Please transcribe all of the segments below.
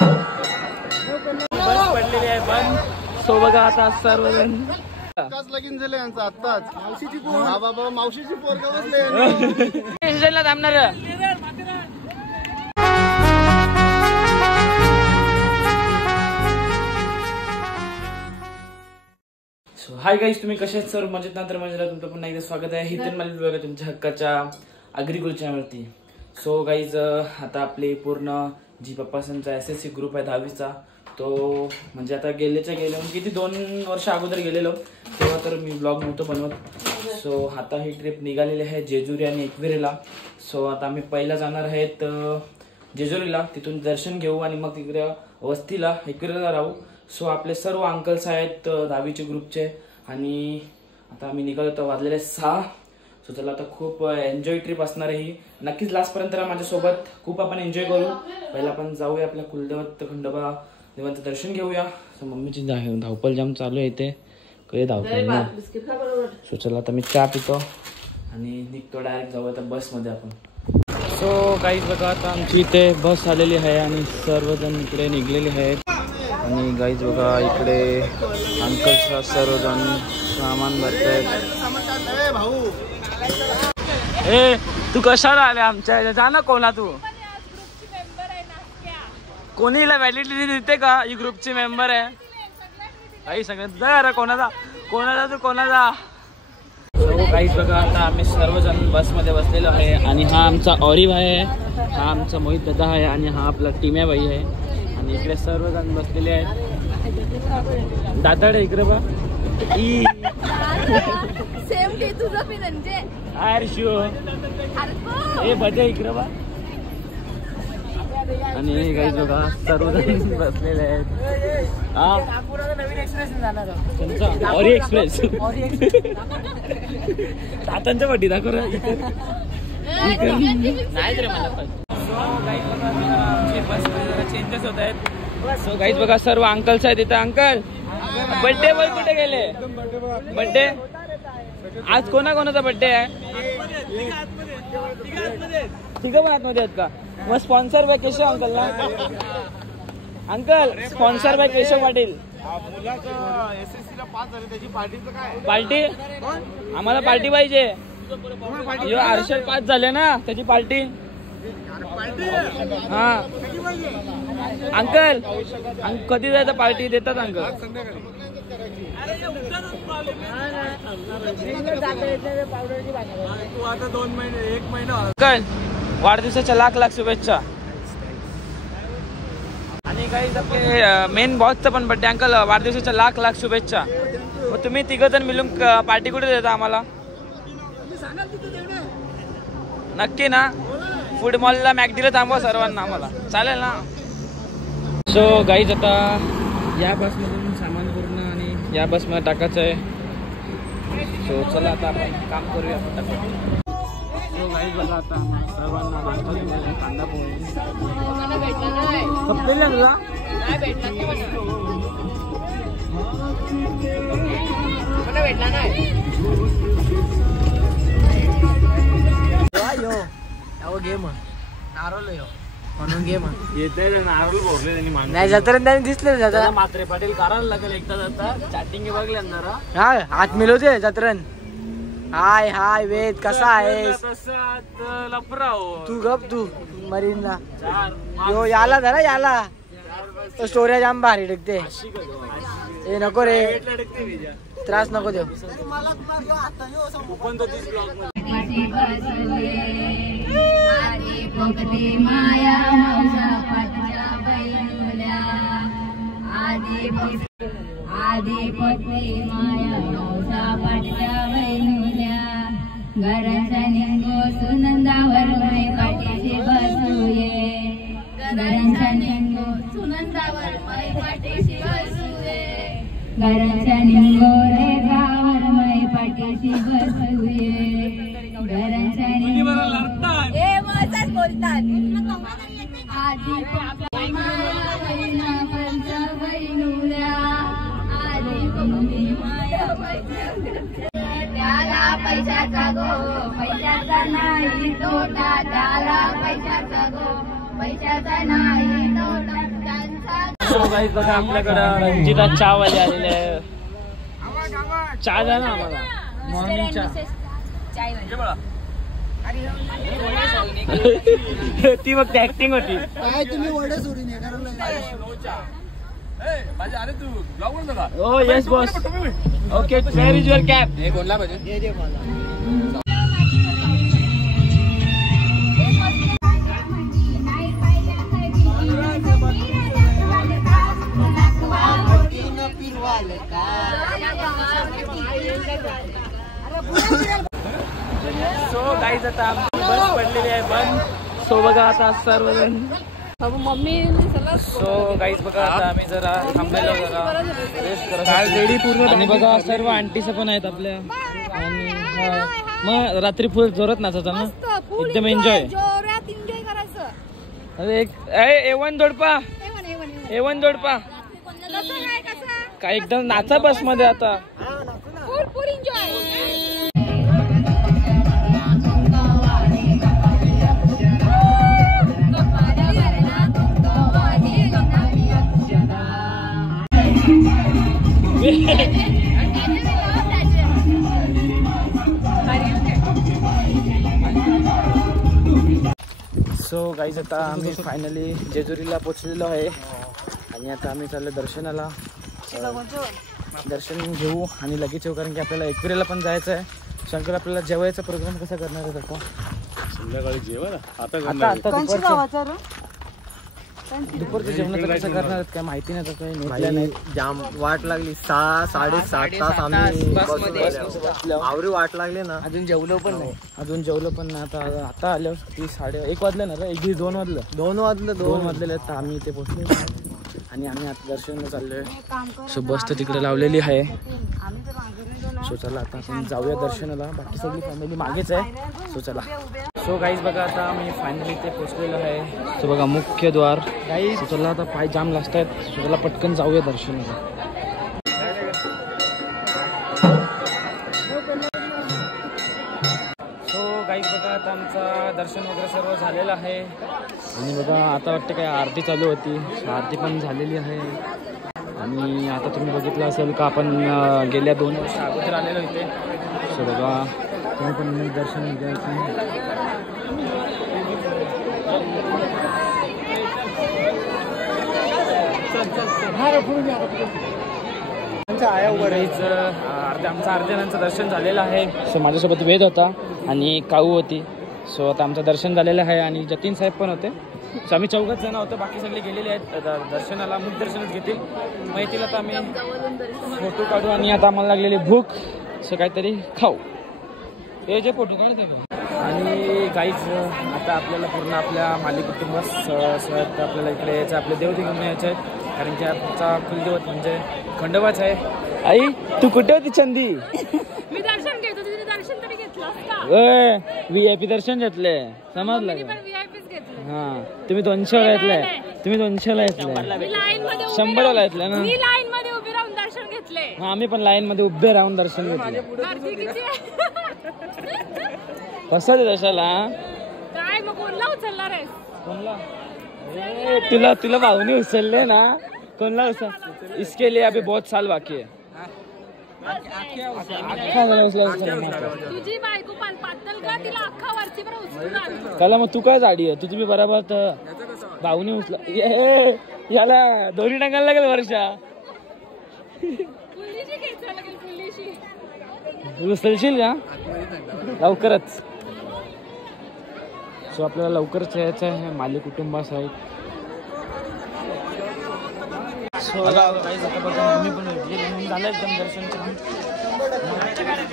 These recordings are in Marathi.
बस पडलेली आहे बंद. सो बघा आता सर्वजण लगीन झाले यांचं आत्ताच. मावशीची पोर. हा बाबा मावशीची पोर का बसले थांबणार. हाय गाईज, तुम्ही कसे सर मजेत ना? तर मजेला तुमचं पुन्हा एकदा स्वागत आहे हितन मालिक बघा तुमच्या हक्काच्या अग्रिकुल चॅनलवरती. सो गाईज आता आपली पूर्ण जी पप्पासांचा SSC ग्रुप आहे 10वीचा तो म्हणजे आता गेले किती 2 वर्ष अगोदर गेलेलो तेव्हा तर मी ब्लॉग नव्हतो बनवत. सो आता ही ट्रिप निघालेली आहे जेजुरी आणि एकविरेला. सो आता आम्ही पहिला जाणार आहेत जेजुरीला, तिथून दर्शन घेऊ आणि मग तिकडे वस्तीला एकविरेला राहू. सो आपले सर्व अंकल्स आहेत 10वीचे ग्रुपचे आणि आता आम्ही निघालो तर वाजलेले 6. सो चला आता खूप एन्जॉय ट्रिप असणार आहे ही. नक्कीच लास्टपर्यंत माझ्यासोबत खूप आपण एन्जॉय करू. पहिला आपण जाऊया आपल्या कुलदेवत खंडोबा देवांचं दर्शन घेऊया. सो मम्मीची धावपल जाम चालू आहे इथे, काही धावपल. सो चला आता मी चहा पितो आणि निघतो डायरेक्ट जाऊया आता बसमध्ये आपण. सो गाईज बघा आता आमची इथे बस आलेली आहे आणि सर्वजण इकडे निघलेले आहेत. आणि गाईज बघा इकडे अंकल सर्वजण सामान भरतायत. ए तू कशाला आले आमच्या? जा ना कोणा तू कोणीला व्हॅलिडिटी देते का? ही ग्रुपची मेंबर आहे काही सगळ्यात कोणाचा तू कोणाचा. गाईज बघा आता आम्ही सर्वजण बसमध्ये बसलेलो आहे आणि हा आमचा ऑरी भाई आहे, हा आमचा मोहित दादा आहे आणि हा आपला टीम्या बाई आहे. आणि इकडे सर्वजण बसलेले आहेत. दाताडे इकडे बा सेम डे तुझा पण म्हणजे अरे शिव ए बजे इकडे बा. आणि गाईज बघा सर्वजण बसलेले आहेत. हा नवीन एक्सप्रेस जाणार ऑरी एक्सप्रेस दातांच्या पट्टी दाखव नाही रे मला पण. बस चेंजेस होत आहेत. सो गाईज बघा सर्व अंकल्स आहेत इथे. अंकल बर्थडे बॉय कुठे गेले? बर्थडे आज कोणाचा बर्थडे आहे? तिघं पण आतमध्ये आहेत का? मग स्पॉन्सर बाय केशव अंकल ना? Uncle sponsor by Keshav Patil. Party आम्हाला पार्टी पाहिजे. हर्षद 5 झाले ना त्याची पार्टी. हा अंकल कधी जायचं पार्टी देतात अंकल? अंकल वाढदिवसाच्या लाख शुभेच्छा. आणि काही आपले मेन बॉसचा पण बर्थडे. अंकल वाढदिवसाच्या लाख शुभेच्छा. मग तुम्ही तिघं जण मिळून पार्टी कुठे देता आम्हाला? नक्की ना? फूड मॉलला मॅकडीला थांबवा सर्वांना आम्हाला, चालेल ना? सो गाईज आता या बसमधून सामान पूर्ण आणि या बसमध्ये टाकायचं आहे. सो चला आता आपण काम करूया फटाफट. सो गाईज बघा आता सर्वांना कांदा पोहे संपलेल ना तुला? भेटला नाही गेम नारळ म्हणून गेम येते नारळ भरले त्यांनी नाही जत्रेत त्यांनी दिसले जाता. मात्रे पाटील करायला लागेल एकदा जाता चॅटिंग बघल्या ना. हा हात मिळवते जत्रेन. हाय हाय वेद कसा आहेस? तू गप तू मरीन ना यो याला जरा याला तो स्टोऱ्या जाम भारी टिकते. ए नको रे त्रास नको देऊ. घराचा निंगो सुनंदावर माय पाठीशी बसूये. घराचा निंगो सुनंदावर माय पाठीशी बसूये. घराच्या निंगो रे गावर माय पाठीशी बसूये. घराच्या निंगो ए मजाच बोलतात. आधी माया बहिणा पंच बहिणुल्या. आधी माया त्याला पैशाचा गो पैशाचा नाही तोटा. त्याला पैशाचा गो पैशाचा नाही तोटा. सो गाईज बघा आपल्याकडं रंजिता चहा वाले आलेले आहे. चहा द्या ना आम्हाला, मॉर्निंग चहा. ती मग ऍक्टिंग होती. काय तुम्ही वडे सोडून हो yes boss. Okay where is your cap. कोणला पाहिजे? सो गाईज आता आमची बस पडलेली आहे बंद. सो बघा आता सर्वजण. सो गाईज बघा आता आम्ही जरा थांबलेलो जरा रेस्ट करत आणि बघा सर्व आंटीस पण आहेत आपल्या. आणि मग रात्री फुल जोरात नाचायचा ना, एकदम एन्जॉय. अरे एवन दोडपा, एवन दोडपा काय एकदम नाचा बस मध्ये आता. सो गाईज आता आम्ही फायनली जेजुरीला पोचलेलो आहे आणि आता आम्ही चाललो दर्शनाला. दर्शन घेऊ आणि लगेच येऊ, कारण की आपल्याला एकविरेला पण जायचं आहे. शंकर आपल्याला जेवायचा प्रोग्राम कसा करणार आहे आता? संध्याकाळी जेवण आता दुपारचं जेवणाचं कसं करणार आहेत काय माहिती नाही. काही नेटल्या नाही. जाम वाट लागली. 6-7.5 तास आम्ही आवरी वाट लागली ना. अजून जेवलो पण नाही. अजून जेवलो पण नाही. आता आल्यावर 1:30 वाजले ना रे. 1-2 वाजलं. 2 वाजलेले आहेत. आम्ही इथे पोहोचलो आणि आम्ही आता दर्शनाला चाललोय. सो बस तर तिकडे लावलेली आहे. सो चला आता आपण जाऊया दर्शनाला. बाकी सगळी फॅमिली मागेच आहे. सो चला. सो गाईज बघा आता आम्ही फायनली इथे पोहोचलेलो आहे. सो बघा मुख्य द्वार. सो चला आता पाय जाम लागत आहेत. सो चला पटकन जाऊया दर्शनाला. सो गाईज बघा आता आमचं दर्शन वगैरे सर्व झालेलं आहे आणि बघा आता वाटतं काय आरती चालू होती. आरती पण झालेली आहे आणि आता तुम्ही बघितलं असेल का आपण गेल्या 2 वर्ष अगोदर आलेलो इथे. सो बघा तुम्ही पण दर्शन घ्यायचं. आमचं अर्ध्यानांचं दर्शन झालेलं आहे. सो माझ्यासोबत वेद होता आणि काऊ होती. सो आता आमचं दर्शन झालेलं आहे आणि जतीन साहेब पण होते. सो आम्ही 4 जण होतो. बाकी सगळे गेलेले आहेत दर्शनाला. मुख दर्शनच घेतील. मग येतील आता आम्ही फोटो काढू आणि आता आम्हाला लागलेली भूक. सो काहीतरी खाऊ. हे जे फोटो काढते आणि गाईज आता आपल्याला पूर्ण आपल्या माली कुटुंबासह आपल्याला इकडे यायचं. आपले देव घेऊन यायचे आहेत कारण की आमचा कुलदेवत म्हणजे खंडोबाच आहे. आई तू कुठे होती चंदी? मी दर्शन घेतो. तुझे दर्शन तरी घेतलं का? VIP दर्शन घेतले समजलं का? हा तुम्ही 200 घेतलंय. तुम्ही 200 घेतलंय. 100 घेतलंय ना. मी लाईन मध्ये उभी राहून दर्शन घेतले. आम्ही पण लाईन मध्ये उभे राहून दर्शन घेतलं. कसं ते दर्शनाला काय मग कोणला उचलणार आहेस? कोणला? तुला भाऊनी उचलले ना. कोणला उचल? इसके लिए अभी बहुत साल बाकी है. तुझी बायको पातळ का? तिला अख्खा वरची पर उचलून. कला मग तू काय जाडी आहे? तू तुम्ही बरोबर तर भाऊनी उचला. याला दोन्ही टांगायला लागेल वर्षा. उचलशील का लवकरच? सो आपल्याला लवकरच यायचं आहे माली कुटुंबासहित. सो आता बघा मम्मी पण भेटली. झालं एकदम दर्शन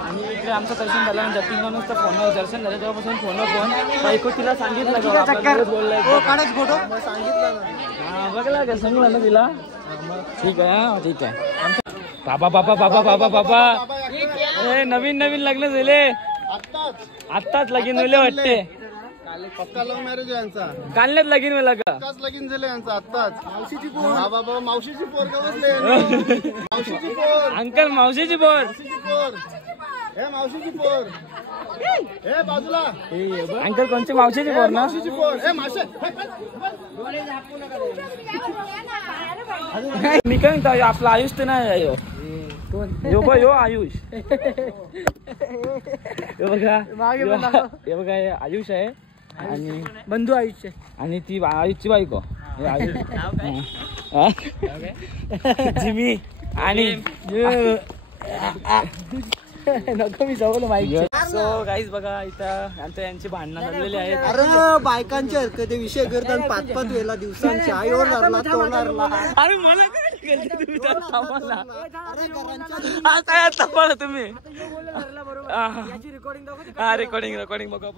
आणि इकडे आमचं दर्शन झालं. जतीन नुसतं फोनवर दर्शन झालं तेव्हापासून फोनवर फोन. बायको तिला सांगितलं का बोललाय सांगितलं. हा बघला का सांगितलं ना तिला. ठीक आहे ठीक आहे. बाबा बाबा बाबा बाबा बाबा नवीन लग्न झाले. आत्ताच लगीन झाले वाटते. पक्का लव्ह मॅरेज यांचा. कालच लगीन झालं का? आत्ताच लगीन झालं यांचं. आत्ताच मावशीची पोर. हा बाबा मावशीची पोर का बसले? मावशीची पोर. अंकल मावशीची पोर. मावशीची पोर. हे मावशीची पोर. हे बाजूला. अंकल कोणची मावशीची पोर ना? मावशीची पोर. हे मावशी मी काय म्हणतो आपला आयुष तर नाही यो बा यो आयुष हे बघा हे बघा हे आयुष आहे आणि बंधू आयुष्य आणि ती आयुषची बायको हे आयुष जिमी आणि नको मी जवळ माहिती. सो गाईज बघा इथं आता यांची भांडणं लागलेली आहेत. अरे बायकांच्या हरकती विषय करतात 5-5 वेळा दिवसांच्या आईवर लागला तोंडारला. अरे मला काय केलं तुम्ही त्या थांबाला काय थांबाला तुम्ही हा रेकॉर्डिंग बघा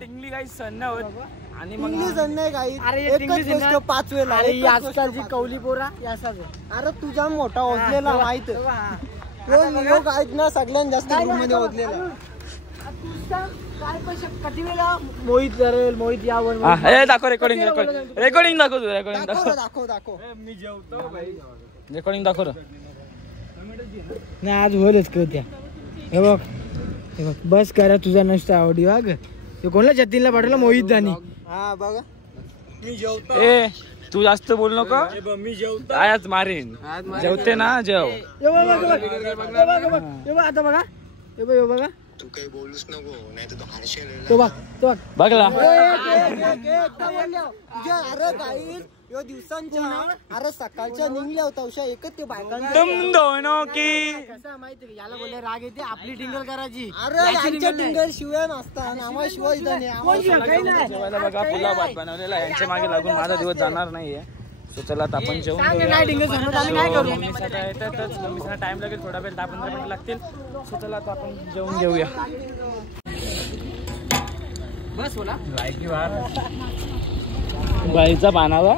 टिंगली काही सण नाही होत आणि मग सण नाही काही एकच गोष्ट 5 वेळा आजकालची कौली पोरा अरे तुझा मोठा ओझलेला माहित योग आहेत ना सगळ्यात जास्त मध्ये ओझलेला कधी वेळा मोहित करेल मोहित यावर दाखव रेकॉर्डिंग दाखव तू रेकॉर्डिंग दाखव मी जेवतो भाई रेकॉर्डिंग दाखव नाही आज होलच कळत्या हे बघ बस करा तुझा नसता ऑडिओ अग ते कोणला जतीनला पाठवला मोहित दानी हा बघा मी जेवतो ए तू जास्त बोल नको मी जेवतो आज मारीन जेवते ना जेव आता बघा बघा तू काही बोलूच नको नाही तर तो हर्षल तो बघ बघला अरे गाईस यो दिवसांच्या अरे सकाळच्या निघल्या होता उशा एकच ते बायकांना तुम दोनों की कसं माहिती याला बोलले राग येते आपली टिंगल करायची अरे यांच्या टिंगल शिवाय नसतात आम्हाला शिवाय जेवायला बघा पुलाव भात बनवलेला यांच्या मागे लागून माझा दिवस जाणार नाहीये. सो चला आता आपण जेवून मम्मीचा टाइम लागेल थोडा वेळ 10-15 मिनिट लागतील. सो चला आता आपण जेवून घेऊया. बस बोला बाईचा पानावा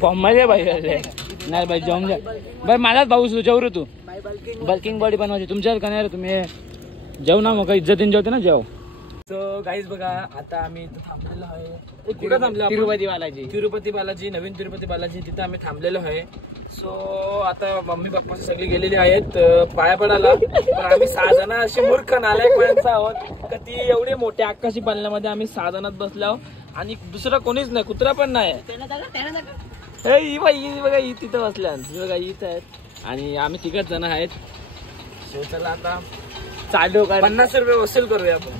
पम्माले बाई नाही बाई जेवून घ्या बाई मलाच भाऊ जेव तू बल्किंग बॉडी बनवायची तुमच्यावर का नाही रे तुम्ही जेव ना मग इज्जतीने जेवते ना जेव. सो गाईज बघा आता आम्ही इथं थांबलेलो आहे. कुठं थांबलो? तिरुपती बालाजी नवीन तिरुपती बालाजी तिथं आम्ही थांबलेलो आहे. सो आता मम्मी पप्पा सगळे गेलेले आहेत पाया पडायला पण आम्ही 6 जण असे मूर्ख नालायक माणसं आहोत का ती एवढी मोठ्या आकाशी पालण्यामध्ये आम्ही 6 जणात बसलो आणि दुसरं कोणीच नाही कुत्रा पण नाही. ही बघा ही तिथं बसल्या बघा इथं आहेत आणि आम्ही 3 जण आहेत. सो चला आता चालू काय 50 रुपये वसूल करूया आपण.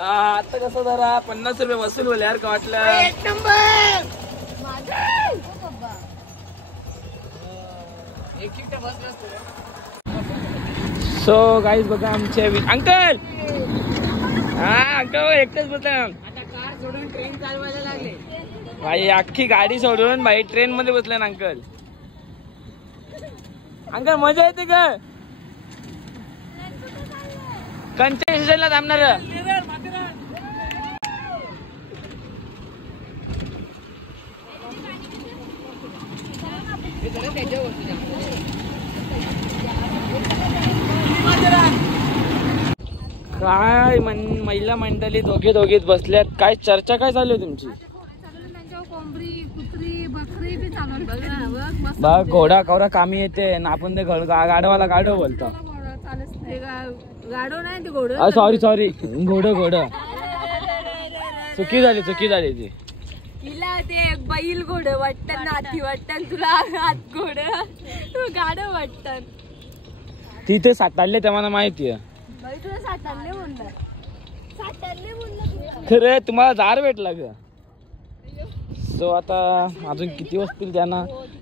आता कसं जरा 50 रुपये वसूल होईल यार का वाटलं. सो गाईज बघा आमचे अंकल अंकल एकटेच बसला ट्रेन चालवायला लागले भाई अख्खी गाडी सोडून भाई ट्रेन मध्ये बसले ना अंकल. अंकल मजा येते का कंचे स्टेशनला थांबणार. काय महिला मंडळी दोघीत बसल्यात काय चर्चा काय चालू आहे तुमची. बघ घोडा कवरा कामी येते ना आपण ते गाडवाला गाडव बोलतो. गाडो नाही ते घोड सॉरी घोड चुकी झाली ती तिला ते बैल घोड वाटत नाती वाटत तुला हात घोड गाड वाटत ती ते सातारले ते मला माहितीये. तुला सातारले बोललं खरे तुम्हाला जार भेटला ग. सो आता अजून किती वाजतील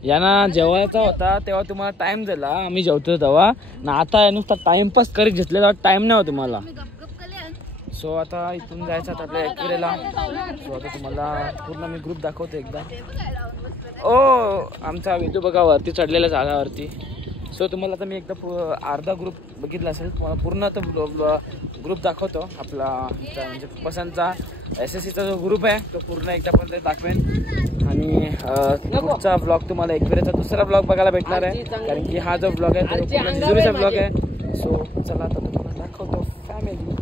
यांना जेवायचा होता तेव्हा तुम्हाला टाइम दिला आम्ही जेवतो तेव्हा ना आता नुसता टाइमपास करीत घेतले तेव्हा टाइम नाही होता मला. सो आता इथून जायचं आता आपल्या एकविरेला. सो आता तुम्हाला पूर्ण मी ग्रुप दाखवतो एकदा. आमचा विदू बघा वरती चढलेल्या झाडावरती. सो तुम्हाला आता मी एकदा अर्धा ग्रुप बघितला असेल तुम्हाला पूर्ण तो ग्रुप दाखवतो आपला म्हणजे पसंतचा SSCचा जो ग्रुप आहे तो पूर्ण एकदा पण दाखवेन आणि पुढचा ब्लॉग तुम्हाला एकविरेचा दुसरा ब्लॉग बघायला भेटणार आहे कारण की हा जो ब्लॉग आहे तो पूर्ण जेजुरीचा ब्लॉग आहे. सो चला आता तुम्हाला दाखवतो फॅमिली.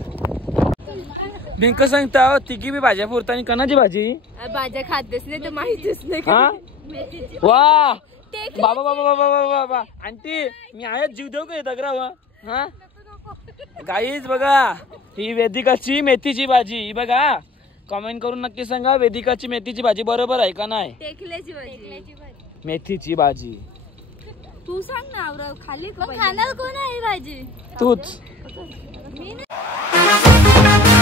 नेमक सांगता तिघी बी भाज्या पुरता आणि कणाची भाजी भाज्या खातेच नाही तर माहितीच नाही. वा बाबा आंटी मी आहे जीव देऊ का दगरावा. गाईज बघा ही वेदिकाची मेथीची भाजी ही बघा कमेंट करून नक्की सांगा वेदिकाची मेथीची भाजी बरोबर आहे का नाही. टेकल्याची भाजी. मेथीची भाजी तू सांग ना आव्रव, खाली खाणार कोण आहे ही भाजी? तूच. मी नाही.